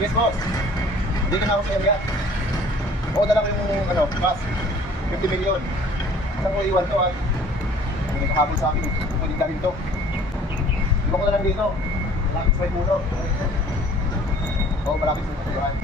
Yes po. Dito na ako sa area. Oo, dala ko yung cash. 50 million. Saan ko iwan to at may nakahabol sa akin. Pwede ka rin to. Iwan ko na lang dito. Malapit sa may puno. Oo, malapit sa punuhan.